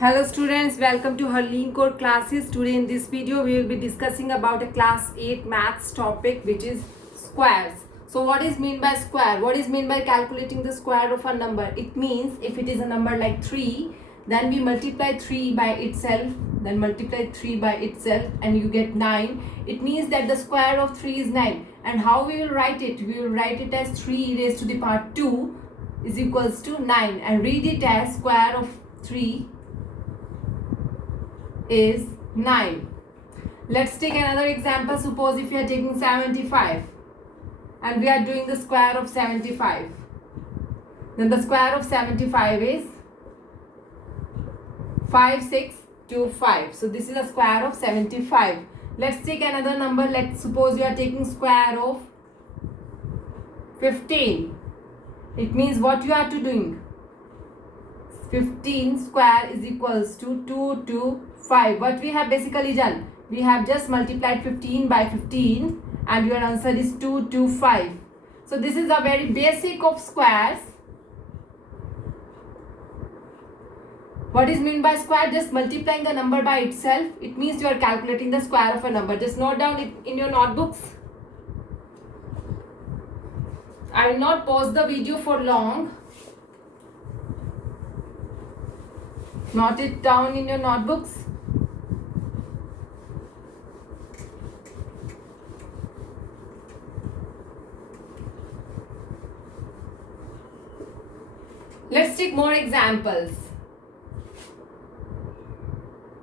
Hello students, welcome to Harleen Core classes. Today in this video we will be discussing about a class 8 maths topic which is squares. So what is mean by square? What is mean by calculating the square of a number? It means if it is a number like 3, then we multiply 3 by itself, then multiply 3 by itself and you get 9. It means that the square of 3 is 9. And how we will write it? We will write it as 3 raised to the power 2 is equals to 9 and read it as square of 3 is 9. Let's take another example. Suppose if you are taking 75 and we are doing the square of 75, then the square of 75 is 5625. So this is a square of 75. Let's take another number. Let's suppose you are taking square of 15. It means what you are to doing? 15 square is equals to 225. What we have basically done? We have just multiplied 15 by 15 and your answer is 225. So this is a very basic of squares. What is meant by square? Just multiplying a number by itself. It means you are calculating the square of a number. Just note down it in your notebooks. I will not pause the video for long. Note it down in your notebooks. Let's take more examples.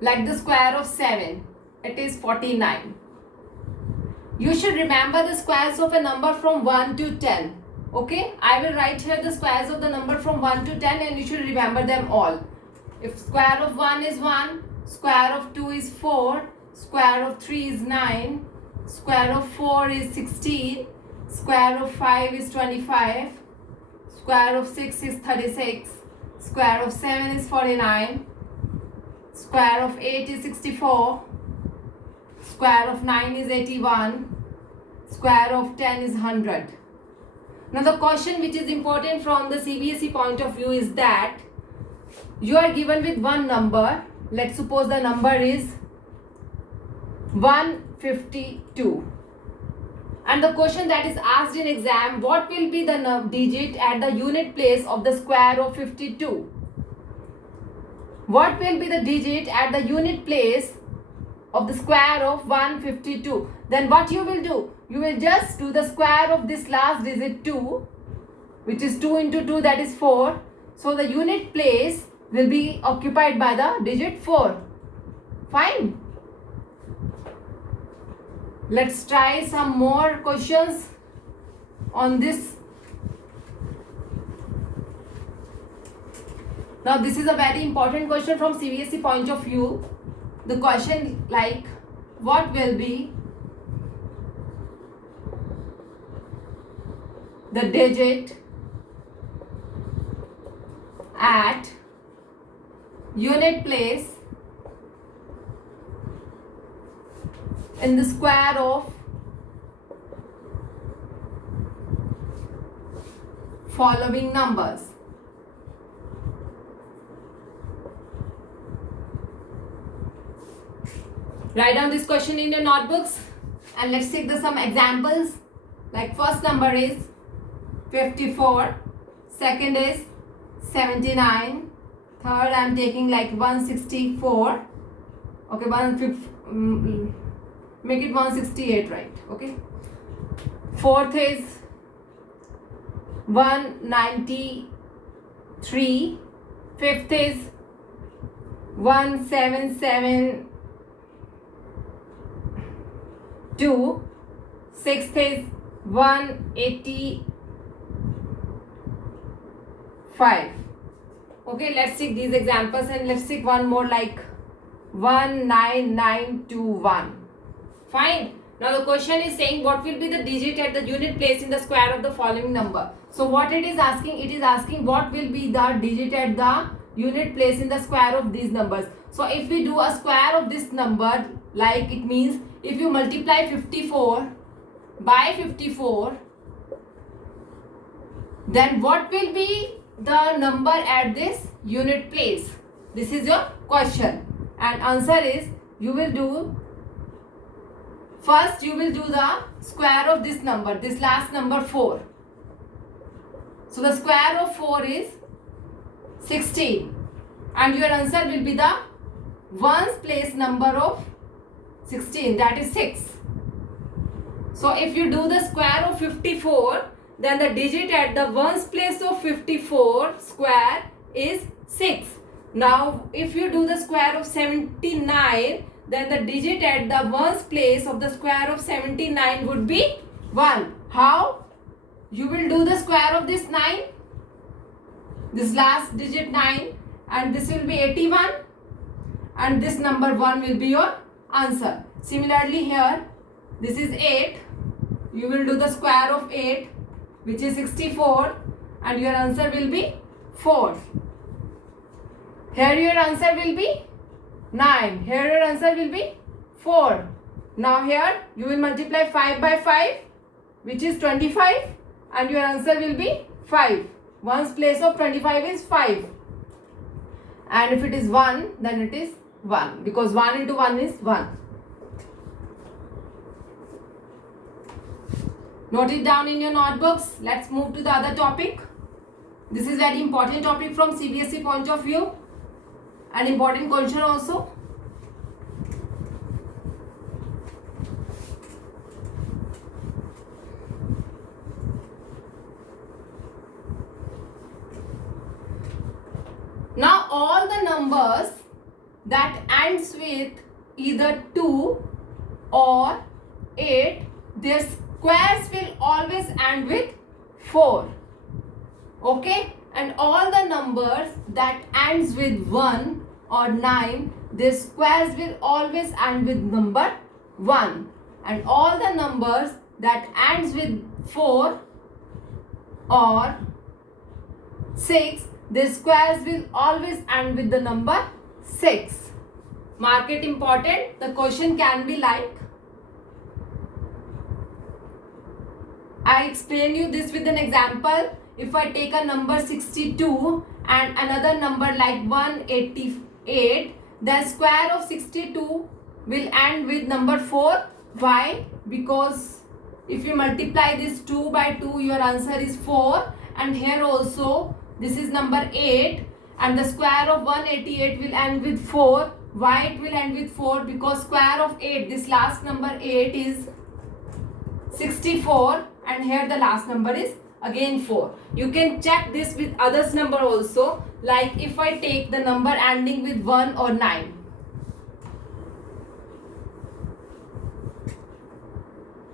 Like the square of 7, it is 49. You should remember the squares of a number from 1 to 10. Okay, I will write here the squares of the number from 1 to 10 and you should remember them all. If square of 1 is 1, square of 2 is 4, square of 3 is 9, square of 4 is 16, square of 5 is 25, square of 6 is 36, square of 7 is 49, square of 8 is 64, square of 9 is 81, square of 10 is 100. Now the question which is important from the CBSE point of view is that you are given with one number. Let's suppose the number is 152 and the question that is asked in exam, what will be the digit at the unit place of the square of 52? What will be the digit at the unit place of the square of 152? Then what you will do? You will just do the square of this last digit 2, which is 2 into 2, that is 4. So the unit place will be occupied by the digit 4. Fine. Let's try some more questions on this. Now this is a very important question from CBSE point of view. The question like, what will be the digit at unit place in the square of following numbers? Write down this question in your notebooks and let's take some examples. Like first number is 54, second is 79, third I am taking like 164. Okay, make it 168, right? Okay. Fourth is 193. Fifth is 1772. Sixth is 185. Okay, let's take these examples and let's take one more like 19921. Fine. Now the question is saying what will be the digit at the unit place in the square of the following number. So what it is asking? It is asking what will be the digit at the unit place in the square of these numbers. So if we do a square of this number, like it means if you multiply 54 by 54, then what will be the number at this unit place? This is your question, and answer is, you will do first, you will do the square of this number, this last number 4. So the square of 4 is 16, and your answer will be the ones place number of 16, that is 6. So if you do the square of 54, then the digit at the ones place of 54 square is 6. Now if you do the square of 79, then the digit at the ones place of the square of 79 would be 1. How? You will do the square of this 9, this last digit 9, and this will be 81, and this number 1 will be your answer. Similarly here, this is 8. You will do the square of 8, which is 64, and your answer will be 4. Here your answer will be 9. Here your answer will be 4. Now here you will multiply 5 by 5, which is 25, and your answer will be 5. Ones place of 25 is 5. And if it is 1, then it is 1, because 1 into 1 is 1. Note it down in your notebooks. Let's move to the other topic. This is very important topic from CBSE point of view. An important question also. Now all the numbers that ends with either 2 or 8, their squares will always end with 4. Okay? And all the numbers that ends with 1 or 9, their squares will always end with number 1. And all the numbers that ends with 4 or 6, their squares will always end with the number 6. Mark it important. The question can be like, I explain you this with an example. If I take a number 62 and another number like 188, the square of 62 will end with number 4. Why? Because if you multiply this 2 by 2, your answer is 4. And here also, this is number 8, and the square of 188 will end with 4. Why it will end with 4? Because square of 8, this last number 8 is 64, and here the last number is again 4. You can check this with others number also, like if I take the number ending with 1 or 9.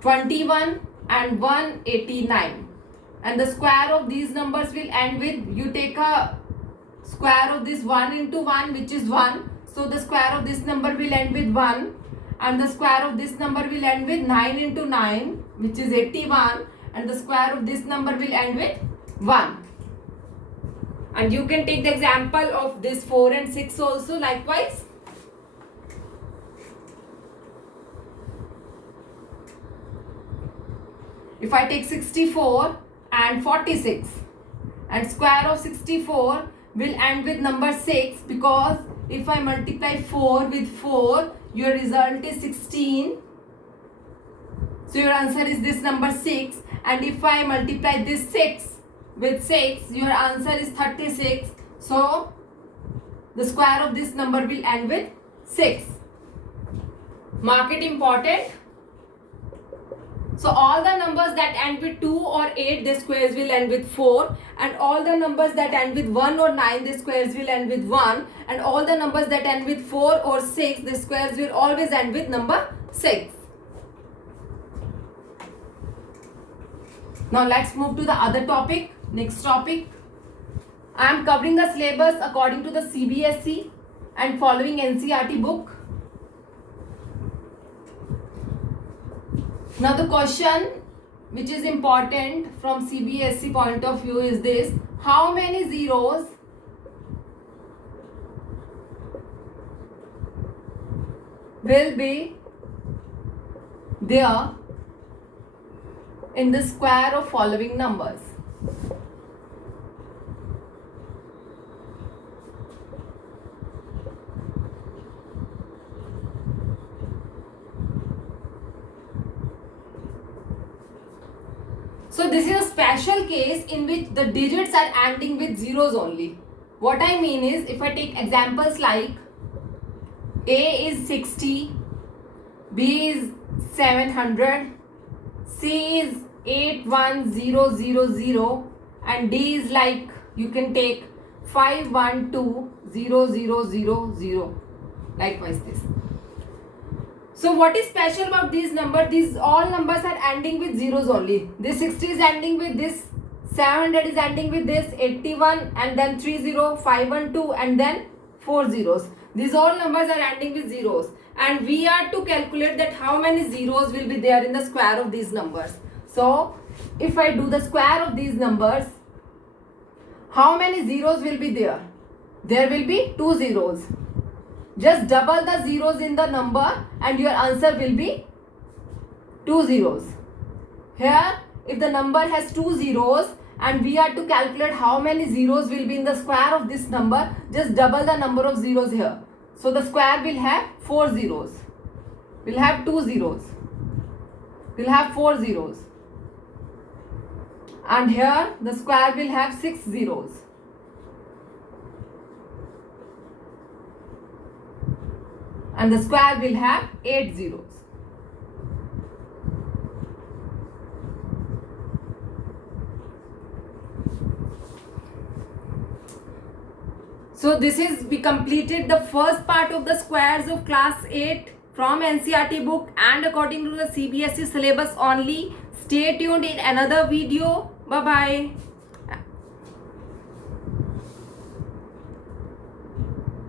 (21) and 189, and the square of these numbers will end with, you take a square of this 1 into 1, which is 1, so the square of this number will end with 1, and the square of this number will end with 9 into 9, which is 81, and the square of this number will end with 1. And you can take the example of this 4 and 6 also likewise. If I take 64 and 46, and square of 64 will end with number 6, because if I multiply 4 with 4, your result is 16. So your answer is this number 6. And if I multiply this 6 with 6, your answer is 36. So the square of this number will end with 6. Mark it important. So all the numbers that end with 2 or 8, the squares will end with 4. And all the numbers that end with 1 or 9, the squares will end with 1. And all the numbers that end with 4 or 6, the squares will always end with number 6. Now let's move to the other topic. Next topic. I am covering the syllabus according to the CBSE and following NCERT book. Now the question which is important from CBSE point of view is this: how many zeros will be there in the square of following numbers? So this is a special case in which the digits are ending with zeros only. What I mean is, if I take examples like A is 60, B is 700, C is 81000, and D is like, you can take 512000, likewise this. So what is special about these numbers? These all numbers are ending with zeros only. This 60 is ending with this, 700 is ending with this, 81 and then 30, 512 and then 4 zeros. These all numbers are ending with zeros, and we are to calculate that how many zeros will be there in the square of these numbers. So if I do the square of these numbers, how many zeros will be there? There will be 2 zeros. Just double the zeros in the number and your answer will be 2 zeros. Here, if the number has 2 zeros and we are to calculate how many zeros will be in the square of this number, just double the number of zeros here. So the square will have 4 zeros. We'll have 2 zeros. We'll have 4 zeros. And here the square will have 6 zeros. And the square will have 8 zeros. So this is, we completed the first part of the squares of class 8 from NCERT book and according to the CBSE syllabus only. Stay tuned in another video. Bye bye.